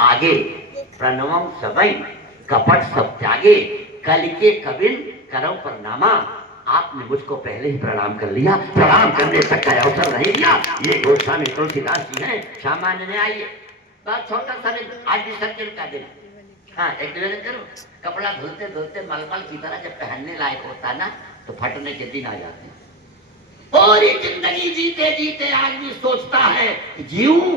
आगे, प्रणवम सबई कपट सब त्यागे, कल के कबिन करो प्रणामा। आपने मुझको पहले ही प्रणाम कर लिया, प्रणाम करने तक का अवसर नहीं दिया। ये गोस्वामी तुलसीदास जी हैं, सामान्य न्याय। बहुत छोटा सा दिन, आज विसर्जन का दिन। हाँ, एक निवेदन करो, कपड़ा धुलते धुलते मलमल की तरह जब पहनने लायक होता ना, तो फटने के दिन आ जाते हैं। पूरी जिंदगी जीते जीते आदमी सोचता है जीऊं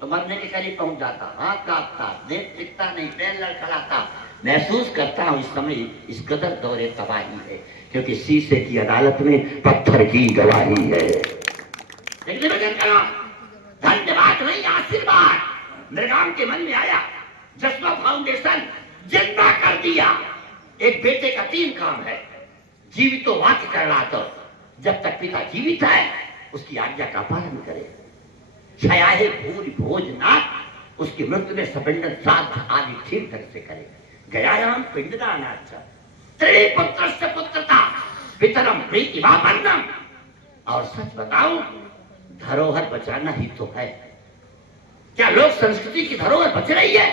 तो मरने के करीब पहुंच जाता, हाथ कांपता, देह टिकता नहीं, पैर लड़खड़ाता। महसूस करता हूं इस समय इस कदर दौरे तबाही है, क्योंकि शीशे की अदालत में पत्थर की गवाही है। धन्यवाद नहीं, आशीर्वाद मृगाम के मन में आया। जज्बा फाउंडेशन जिंदा कर दिया। एक बेटे का 3 काम है, जीवित वाक्य करना, तो जब तक पिता जीवित है उसकी आज्ञा का पालन करे। छाया भूरि भोजनाथ, उसकी मृत्यु में सपिंडन श्राद्ध आदि ठीक ढंग से करे। गयायाम पिंडदानाच त्रिपुत्रस्य पुत्रता पितरम प्रीति वा बन्नम। और सच बताऊं, धरोहर बचाना ही तो है। क्या लोक संस्कृति की धरोहर बच रही है?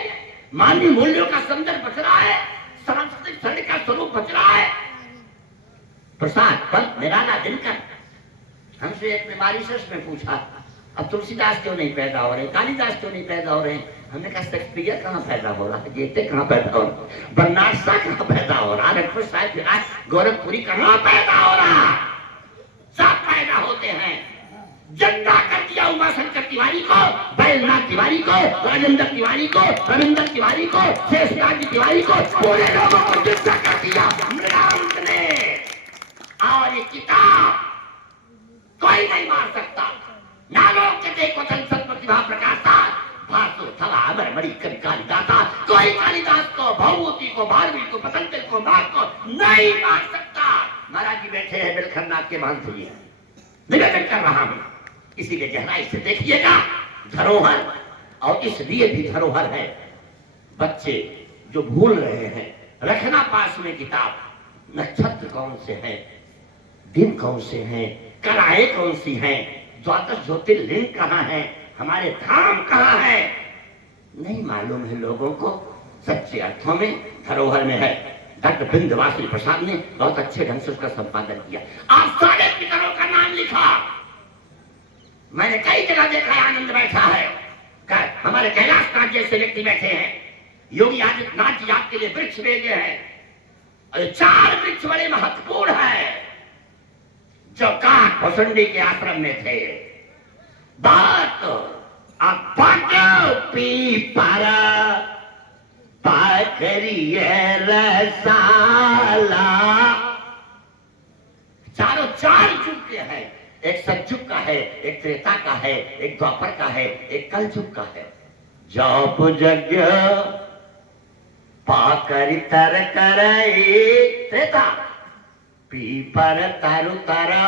मानवीय मूल्यों का संदर्भ बच रहा है? सांस्कृतिक धर्म का स्वरूप बच रहा है? प्रसाद पंत निराला दिनकर हमसे एक ने मॉरिशस में पूछा, अब तुलसीदास क्यों नहीं पैदा हो रहे, कालिदास क्यों नहीं पैदा हो रहे? हमने कहा शेक्सपियर कहाँ पैदा हो रहा है, गेटे कहाँ पैदा हो रहा है, बर्नार्ड शॉ कहाँ पैदा हो रहा है, रघुवर साहब गोरखपुरी कहाँ पैदा हो रहा? सब पैदा होते हैं। जिंदा कर दिया उमाशंकर तिवारी को, बैलनाथ तिवारी को, राजेंद्र तिवारी को, रविंद्र तिवारी को, शेषनाथ तिवारी को, पूरे लोगों को जिंदा कर दिया मृगांक ने। और ये किताब कोई नहीं मार सकता। नालोक के देखो प्रतिभा प्रकाशा भासो थवा अमर मणि कवि कालिदासा। कोई कालिदास को, भवभूति को, भारवी को, पतंजलि को, मां को नहीं मार सकता। महाराज जी बैठे हैं बिलखरनाथ के मान से निवेदन कर रहा हूं, इसीलिए गहराई से देखिएगा। धरोहर, और इसलिए भी धरोहर है। बच्चे जो भूल रहे हैं, रखना पास में किताब, नक्षत्र कौन से हैं, दिन कौन से हैं, कलाएं कौन सी हैं, द्वादश ज्योतिर्लिंग कहाँ है, हमारे धाम कहाँ है, नहीं मालूम है लोगों को। सच्चे अर्थों में धरोहर में है। डॉक्टर बिंदवासी प्रसाद ने बहुत अच्छे ढंग से उसका संपादन किया। आप सारे पितरों का नाम लिखा। मैंने कई जगह देखा है, आनंद बैठा है, हमारे कैलाश नाथ जैसे व्यक्ति बैठे हैं, योगी आदित्यनाथ जी आपके लिए वृक्ष भेजे हैं। और 4 वृक्ष बड़े महत्वपूर्ण है जो काठ भसंडी के आश्रम में थे। बात पीपरा पाखरी रसाला। चारों 4 युग के हैं। एक सतयुग का है, एक त्रेता का है, एक द्वापर का है, एक कलयुग का है। जप यज्ञ पाकर तर करे त्रेता, पीपर तारु तारा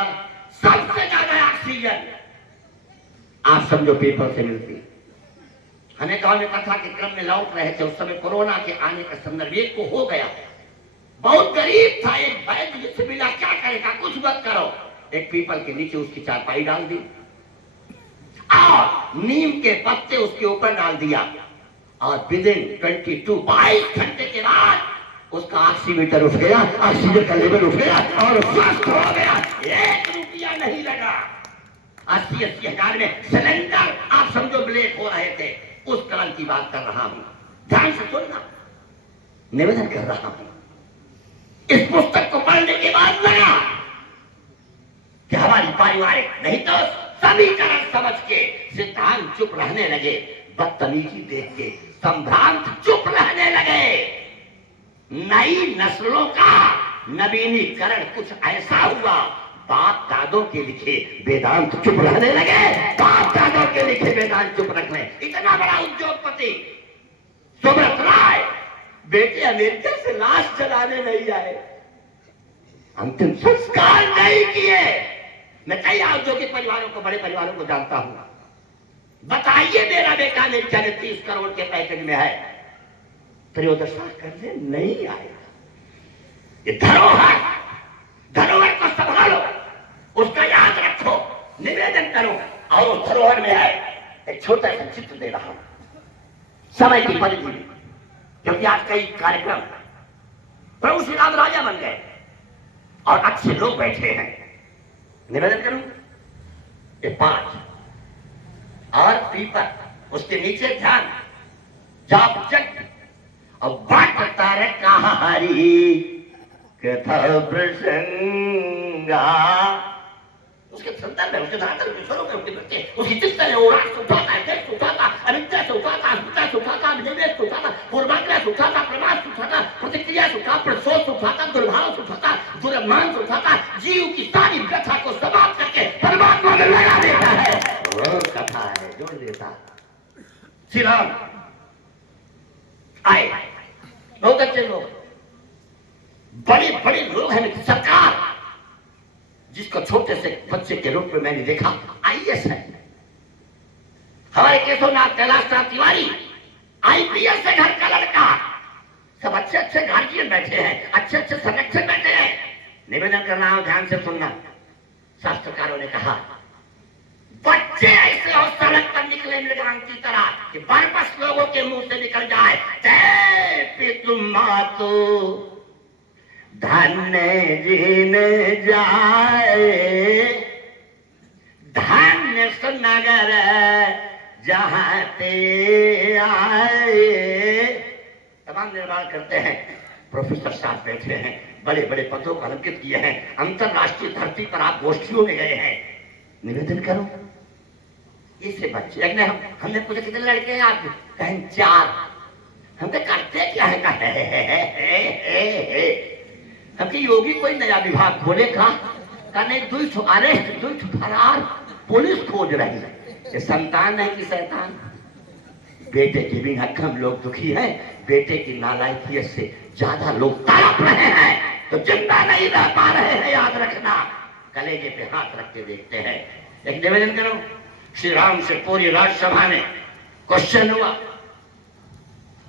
सबसे ज्यादा ऑक्सीजन आप समझो पीपल से मिलती। हमें गांव में कथा के क्रम में लौट रहे थे, उस समय कोरोना के आने का संदर्भ एक को हो गया, बहुत गरीब था, एक वैद्य जिससे मिला, क्या करेगा, कुछ मत करो। एक पीपल के नीचे उसकी चारपाई डाल दी और नीम के पत्ते उसके ऊपर डाल दिया, और विदिन 22 घंटे के बाद उसका ऑक्सीमीटर उठ गया, ऑक्सीजन का लेवल उठ गया और स्वस्थ हो गया। 1 रुपया नहीं लगा। 80-80 हजार में सिलेंडर आप समझो ब्लैक हो रहे थे। उस काल की बात कर रहा हूं, ध्यान से सुनना, निवेदन कर रहा हूं। इस पुस्तक को पढ़ने के बाद लगा कि हमारी पारिवारिक नहीं तो समीकरण समझ के सिद्धांत चुप रहने लगे, बदतमीजी देख के संभ्रांत चुप रहने लगे। नई नस्लों का नवीनीकरण कुछ ऐसा हुआ, बाप दादों के लिखे वेदांत चुप रहने लगे, बाप दादों के लिखे वेदांत चुप रखने। इतना बड़ा उद्योगपति सुब्रत राय बेटे अमेरिका से लाश जलाने नहीं आए, अंतिम संस्कार नहीं किए। मैं कई औद्योगिक परिवारों को, बड़े परिवारों को जानता हूं। बताइए मेरा बेटा अमेरिका में 30 करोड़ के पैकेज में है, त्रयोदशा करने नहीं आया। ये धरोहर, धरोहर को संभालो, उसका याद रखो, निवेदन करो। और धरोहर में है एक छोटा सा चित्र दे रहा हूं, समय की परिधि में, क्योंकि आज कई कार्यक्रम प्रभु श्री राम राजा बन गए और अच्छे लोग बैठे हैं। निवेदन करूं, ये 5 और पीपर, उसके नीचे ध्यान, जाप जग और बात करता रहे कहारी कथा प्रसंगा, उसके संदर्भ में, उसके धरातल में, स्वरूप में, उसके बच्चे, उसकी चिंतन है, वो राष्ट्र उठाता है, देश उठाता, अनित्य से उठाता, अस्मिता से उठाता, निवेश से उठाता, पूर्वाग्रह से उठाता, प्रमाद से उठाता, प्रतिक्रिया से उठाता, प्रसोच से उठाता, दुर्भाव से उठाता, दुर्मान से उठाता, जीव की सारी व्यथा को समाप्त करके परमात्मा में लगा देता है। वो कथा है, जोड़ देता। श्री राम आए, बहुत अच्छे लोग, बड़े बड़े लोग हैं। सरकार जिसको छोटे से बच्चे के रूप में मैंने देखा, आईएएस है। हमारे केशवनाथ कैलाशनाथ तिवारी आईपीएस है, घर का लड़का। सब अच्छे अच्छे गार्जियन बैठे हैं, अच्छे अच्छे संरक्षक बैठे हैं। निवेदन करना हो, ध्यान से सुनना। शास्त्रकारों ने कहा बच्चे ऐसे और सड़क पर निकले मृगांक की तरह कि बरबस लोगों के मुंह से निकल जाए, तुम मातो धन्य जीन जाए, धन्य सुनगर जहां ते आए। तमाम निर्माण करते हैं, प्रोफेसर साहब बैठे हैं, बड़े बड़े पदों को अलंकृत किए हैं, अंतरराष्ट्रीय धरती पर आप गोष्ठियों में गए हैं। निवेदन करो, इससे बच्चे हमने पूछा कितने लड़के हैं आप? कहें 4। हमने करते क्या है? हमके योगी कोई नया विभाग खोले का नहीं, 2 अरेस्ट, 2 फरार, पुलिस खोज रही है। ये संतान है कि शैतान? बेटे की भी हक, हम लोग दुखी हैं, बेटे की नालायकी से ज्यादा लोग तड़प रहे हैं, तो जिंदा नहीं रह पा रहे हैं। याद रखना, कलेजे पे हाथ रख के देखते हैं। एक निवेदन करो, श्री राम से पूरी राज्यसभा में क्वेश्चन हुआ,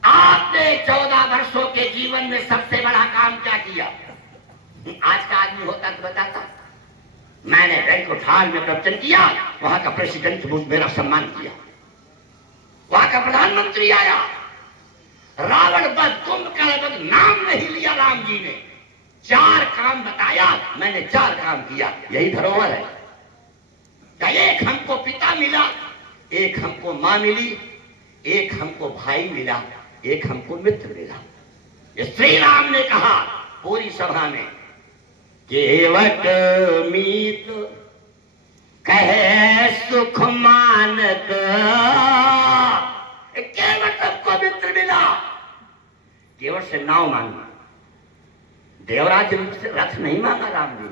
आपने 14 वर्षों के जीवन में सबसे बड़ा काम क्या किया? आज का आदमी होता तो बताता, मैंने बैंकुट हॉल में प्रवचन किया, वहां का प्रेसिडेंट मेरा सम्मान किया, वहां का प्रधानमंत्री आया, रावण वध, कुंभकर्ण वध, नाम नहीं लिया राम जी ने, 4 काम बताया, मैंने 4 काम किया। यही धरोहर है। क्या एक हमको पिता मिला, एक हमको मां मिली, एक हमको भाई मिला, एक हमको मित्र मिला। ये श्री राम ने कहा पूरी सभा में, केवट मीत कहे सुख मानत, केवट हमको मित्र मिला। केवट से नाव मांगी, देवराज से रथ नहीं मांगा राम जी।